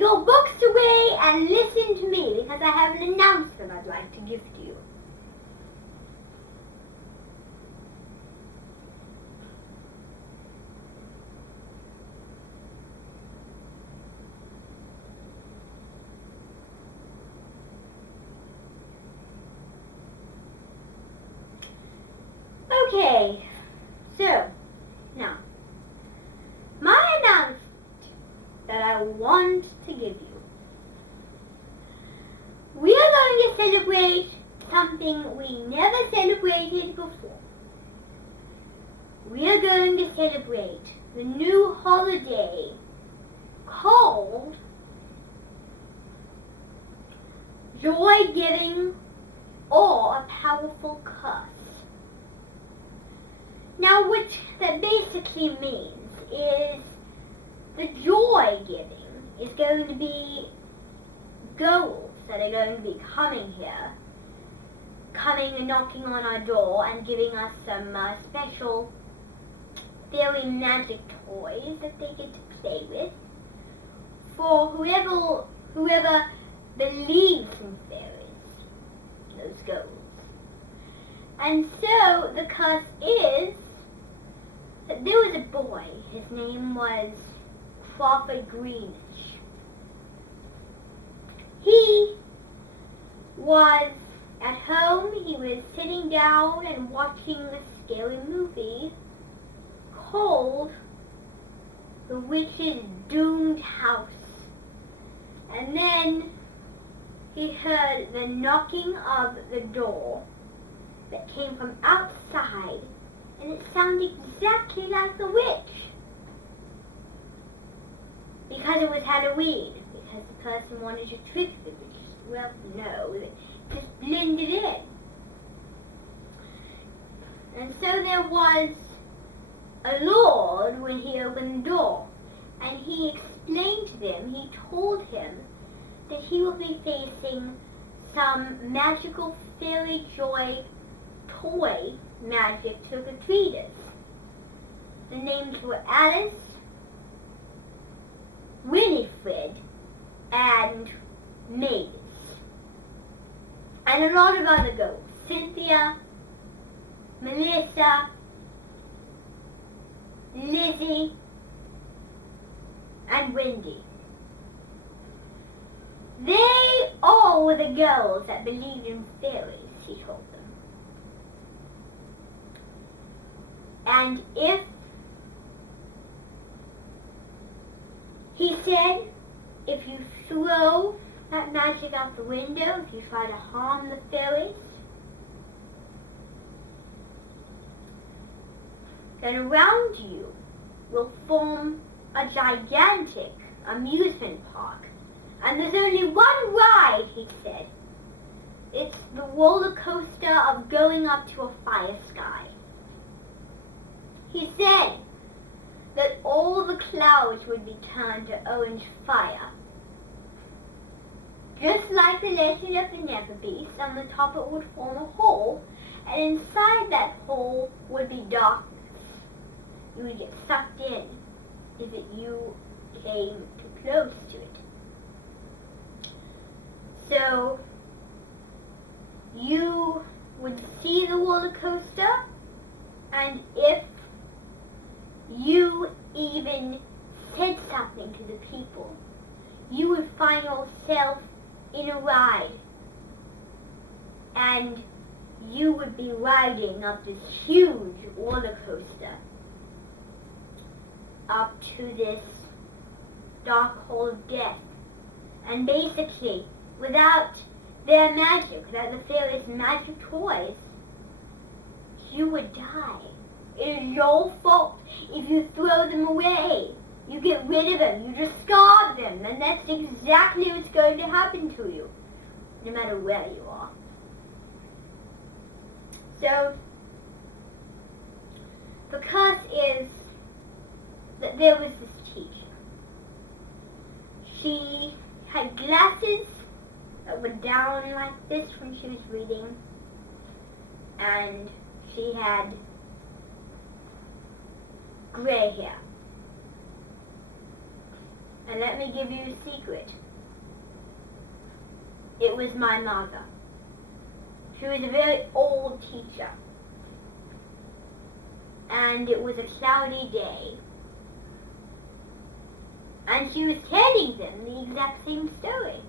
your books away and listen to me, because I have an announcement I'd like to give to you. Okay, so, now, my announcement that I want to give you. We are going to celebrate something we never celebrated before. We are going to celebrate the new holiday called Joy Giving or a Powerful Curse. Now, what that basically means is the joy giving is going to be ghosts that are going to be coming here, coming and knocking on our door and giving us some special fairy magic toys that they get to play with for whoever believes in fairies, those ghosts. And so the curse is that there was a boy. His name was Crawford Greenish. He was at home. He was sitting down and watching a scary movie called The Witch's Doomed House. And then he heard the knocking of the door that came from outside, and it sounded exactly like the witch. Because it was Halloween, because the person wanted to trick the witch. Well, no, it just blended in. And so there was a lord when he opened the door, and he explained to them, he told him that he would be facing some magical fairy joy toy magic trick-or-treaters. The names were Alice, Winifred, and Mavis. And a lot of other ghosts. Cynthia, Melissa, Lizzie, and Wendy. They all were the girls that believed in fairies, he told them. And he said, if you throw that magic out the window, if you try to harm the fairies, then around you will form a gigantic amusement park. And there's only one ride, he said. It's the roller coaster of going up to a fire sky. He said that all the clouds would be turned to orange fire. Just like the Legend of the Never Beast, on the top it would form a hole, and inside that hole would be darkness. You would get sucked in if you came too close to it. So you would see the roller coaster, and if you even said something to the people, you would find yourself in a ride, and you would be riding up this huge roller coaster up to this dark hole of death. And basically, without their magic, without the fairies' magic toys, you would die. It is your fault if you throw them away. You get rid of them, you discard them, and that's exactly what's going to happen to you, no matter where you are. So, the curse is that there was this teacher. She had glasses that were down like this when she was reading, and she had gray hair. And let me give you a secret. It was my mother. She was a very old teacher. And it was a cloudy day. And she was telling them the exact same story.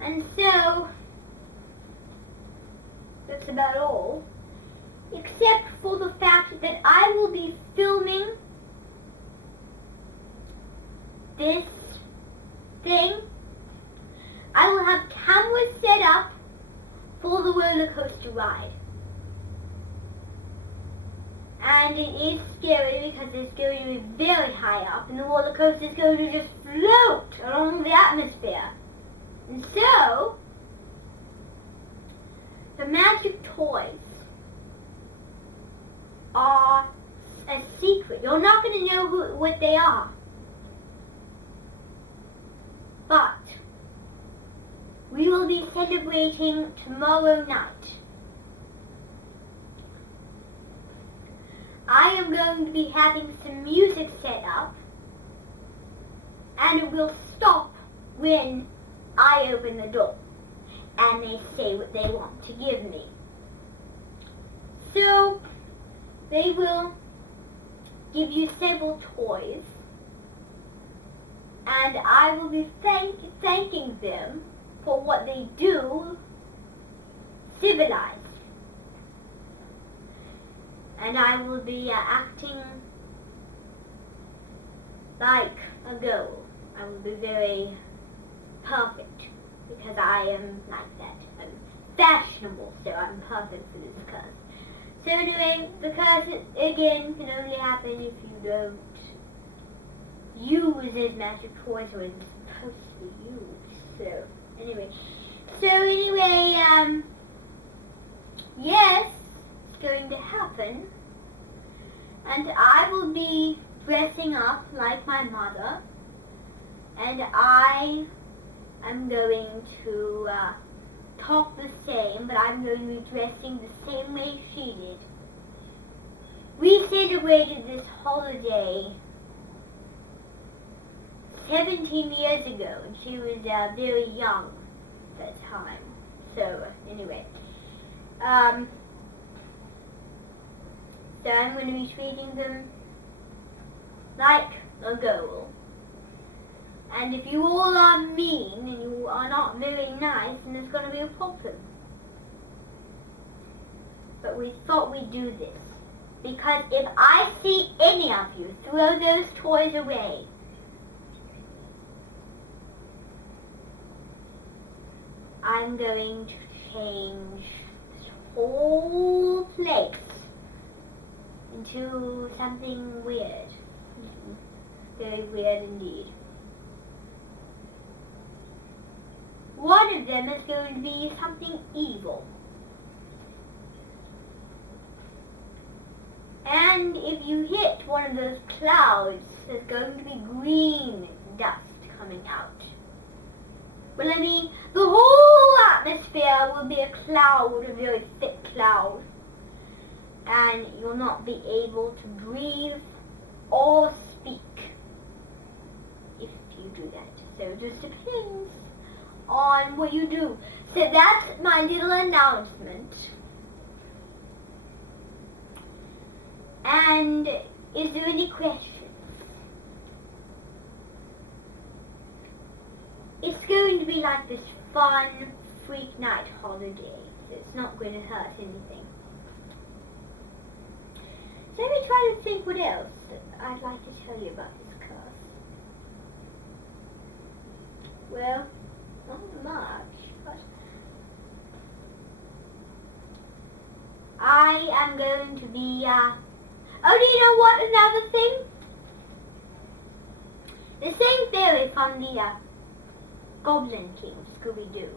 And so, that's about all. Except for the fact that I will be filming this thing. I will have cameras set up for the roller coaster ride. And it is scary because it's going to be very high up and the roller coaster is going to just float along the atmosphere. And so, the magic toys are a secret. You're not going to know what they are. But we will be celebrating tomorrow night. I am going to be having some music set up, and it will stop when I open the door and they say what they want to give me. So they will give you several toys, and I will be thanking them for what they do civilized. And I will be acting like a girl. I will be very perfect because I am like that. I'm fashionable, so I'm perfect for this curse. So anyway, the curse again can only happen if you don't use as magic toys when it's supposed to be used. So anyway, yes, it's going to happen, and I will be dressing up like my mother, and I am going to talk the same, but I'm going to be dressing the same way she did. We celebrated this holiday 17 years ago, and she was very young at that time. So anyway, so I'm going to be treating them like a girl. And if you all are mean and you are not very nice, then there's going to be a problem. But we thought we'd do this, because if I see any of you throw those toys away, I'm going to change this whole place into something weird. Very weird indeed. One of them is going to be something evil. And if you hit one of those clouds, there's going to be green dust coming out. Well, I mean, the whole atmosphere will be a cloud, a very thick cloud. And you'll not be able to breathe or speak if you do that. So it just depends on what you do. So that's my little announcement. And is there any questions? It's going to be like this fun freak night holiday. So it's not going to hurt anything. So let me try to think what else I'd like to tell you about this curse. Well, not much, but I am going to be, oh, do you know what, another thing? The same fairy from the, Goblin King, Scooby-Doo,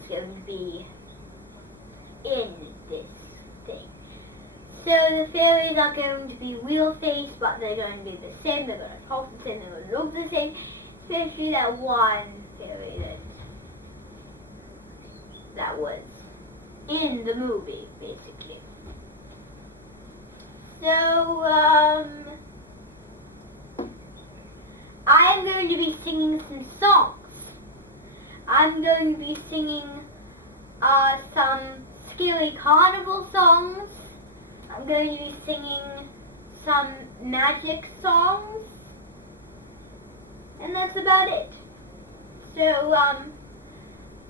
is going to be in this thing. So the fairies are going to be real-faced, but they're going to be the same, they're going to talk the same, they're going to look the same, especially that one fairy that was in the movie, basically. So, going to be singing some songs. I'm going to be singing some scary carnival songs. I'm going to be singing some magic songs. And that's about it. So,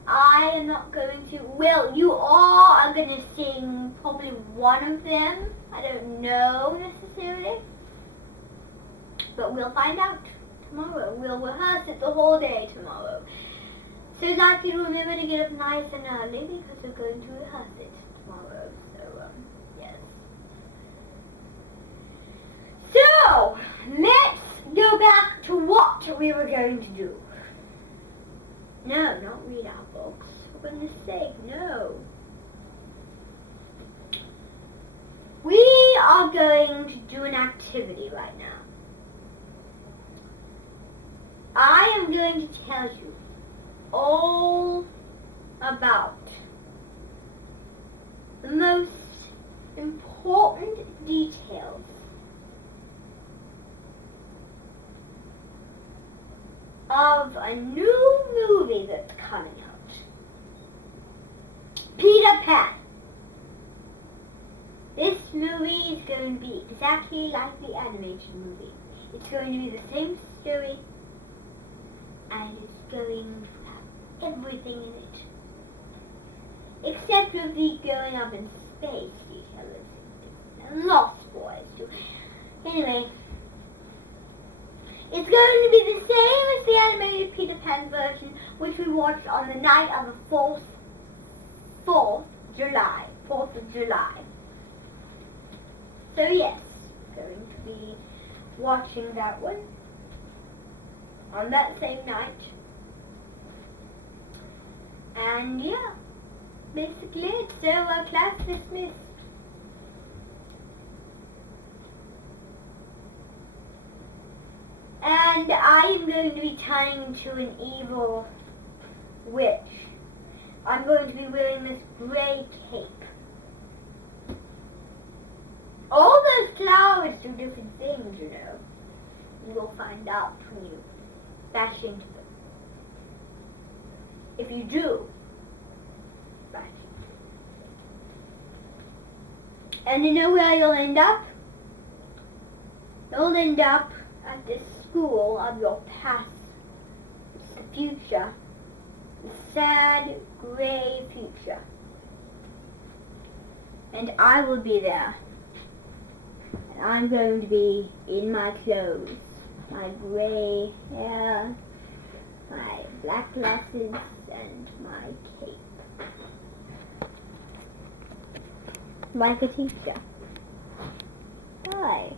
I am not going to, well, you all are going to sing probably one of them. I don't know necessarily. But we'll find out tomorrow. We'll rehearse it the whole day tomorrow. So that you remember to get up nice and early because we're going to rehearse it tomorrow. So, yes. So, let's go back to what we were going to do. No, not read our books. For goodness sake, no. We are going to do an activity right now. I am going to tell you all about the most important details of a new movie that's coming out. Peter Pan. This movie is going to be exactly like the animated movie. It's going to be the same story, and it's going to have everything in it. Except for the going up in space details. And Lost Boys too. Anyway, it's going to be the same as the animated Peter Pan version, which we watched on the night of the 4th of July. So yes, going to be watching that one on that same night. And yeah, basically it's so class dismissed. And I am going to be turning into an evil witch. I'm going to be wearing this gray cape. All those flowers do different things, you know. You'll find out when you bash into them. If you do, bash into them. And you know where you'll end up? You'll end up at this school of your past. It's the future. The sad, gray future. And I will be there. And I'm going to be in my clothes. My gray hair, my black glasses, and my cape. Like a teacher. Hi.